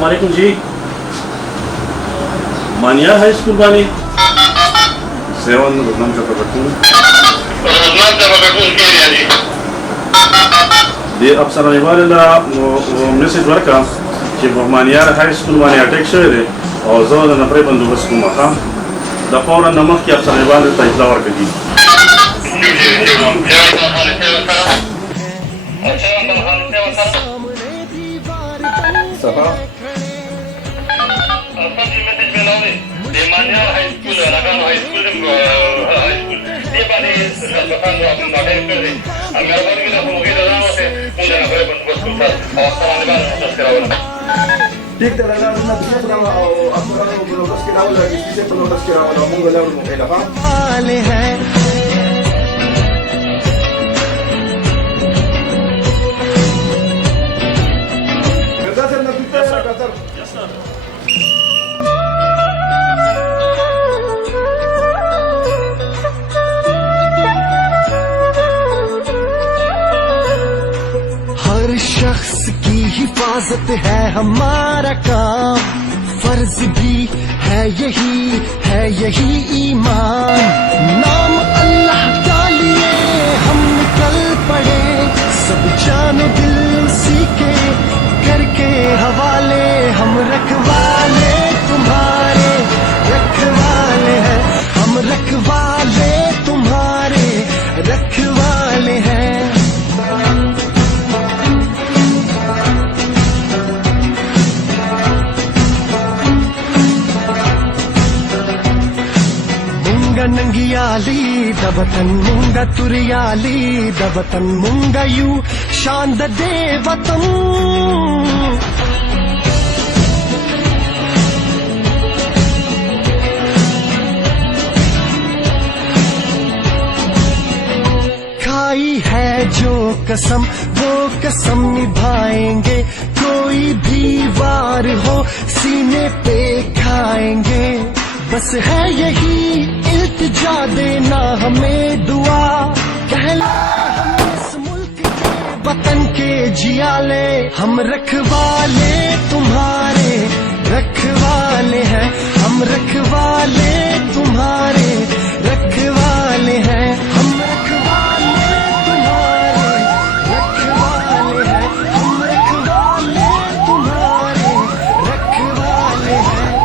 वालेकुम जी। मानिया high school वाली 7 रुकनाम चक्रवर्ती दे अफसर वाला मैसेज वर्का कि मानिया हाई स्कूल वाली अटैक शोए और ज़ोर नफरे बंदोबस्त को मकाम दफौरा नमक की अफसर वाले तैतला वर्क की ठीक है ना ना दूसरे प्रोग्राम अपना प्रोग्राम के नाम लगा किसी प्रोग्राम के नाम लगा मंगल और मुकेला हां है मेरा सर ना कितना है सर यस सर हर शख्स की हिफाजत है हमारा काम, फर्ज भी है यही ईमान। नाम अल्लाह का लिए हम निकल पड़े, सब जानो दिल उसी के करके हवाले। हम रखवाले तुम्हारे रखवाले हैं, हम रखवाले तुम्हारे रखवाले हैं। नंगियाली दबतन मुंगा तुरियाली दबतन मुंगा यू शांद देवतम। खाई है जो कसम वो कसम निभाएंगे, कोई भी वार हो सीने पे खाएंगे। बस है यही इल्तिजा देना हमें दुआ, कहला हम इस मुल्क के वतन के जियाले। हम रखवाले तुम्हारे रखवाले हैं, हम रखवाले तुम्हारे रखवाले हैं। हम रखवाले तुम्हारे रखवाले हैं, हम रखवाले तुम्हारे रखवाले हैं।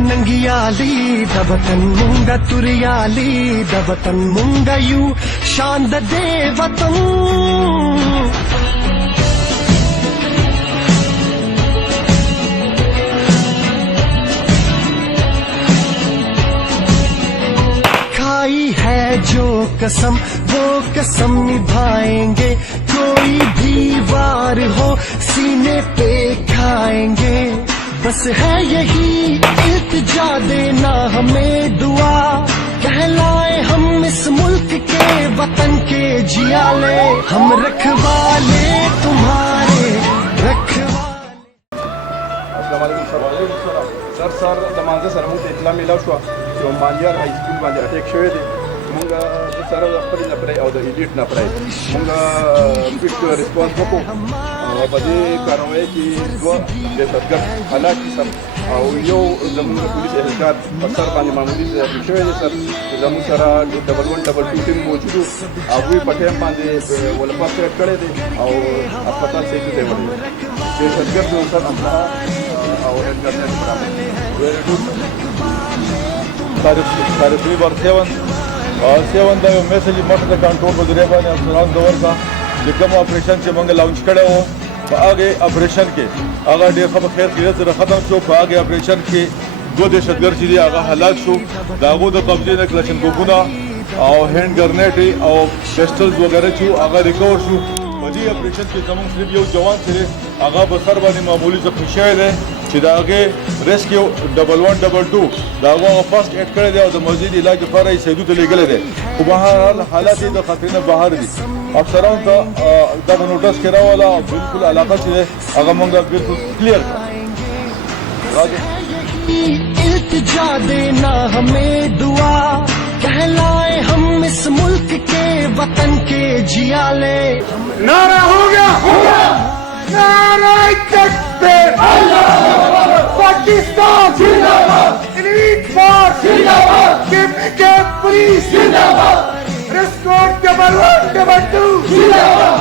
नंगियाली दबतन मुंगा तुरियाली दबतन मुंगा यू शांद देवतम। खाई है जो कसम वो कसम निभाएंगे, कोई भी वार हो सीने पे खाएंगे। बस है यही इल्तिजा देना हमें दुआ, कहलाए हम इस मुल्क के वतन के जियाले। हम रखवाले तुम्हारे रखवाले। अस्सलाम वालेकुम सर सर दमानजे सर मुझे इतला मिला हुआ कि मानिया हाई स्कूल वाले अटैक शोए थे। मुंगा सर खपल न पड़े और एडिट न पड़े मुंगा क्विक रिस्पांस को बजे कार्रवाई की दो दहशतगर्द हालांकि सर और यो जमुना पुलिस एहलकार सर पानी मामूली से शोए सर जमुना सरा 1112 टीम मौजूद अभी पटे पांडे वाला पास करे थे और अस्पताल से थे वाले दहशतगर्द सर अपना और इंटरनेट पर वेरी गुड तारीख 7 दा मैसेज मट कंट्रोल को जरिए बाने अफसरान दवर का जिकम ऑपरेशन से मंगल लॉन्च करे हो आगे ऑपरेशन के आगा डे खबर खैर किरत खत्म शो आगे ऑपरेशन के दो दहशतगर्द जी आगा हलाक शो दागो द कब्जे ने क्लशन गोगुना और हैंड ग्रेनेड और पिस्टल्स वगैरह छू आगा रिकवर शो वजी ऑपरेशन के जमन सिर्फ यो जवान से आगा बसर बानी मामूली जख्मी शहर है चिदागे रेस्क्यू 1112 दागो फर्स्ट एड करे दे और मजीद इलाज पर सैदू तो ले गले दे बहरहाल हालात द खतरे ने बाहर दी अफसरों का द नोटिस करा वाला बिल्कुल इलाका से आगा मंगा बिल्कुल क्लियर इल्तिजा देना हमें दुआ कहलाए वाले। नारा हो गया नारा तकबीर पाकिस्तान जिंदाबाद एलीट फोर्स जिंदाबाद के पुलिस जिंदाबाद रेस्कोट नंबर 1 नंबर 2 जिंदाबाद।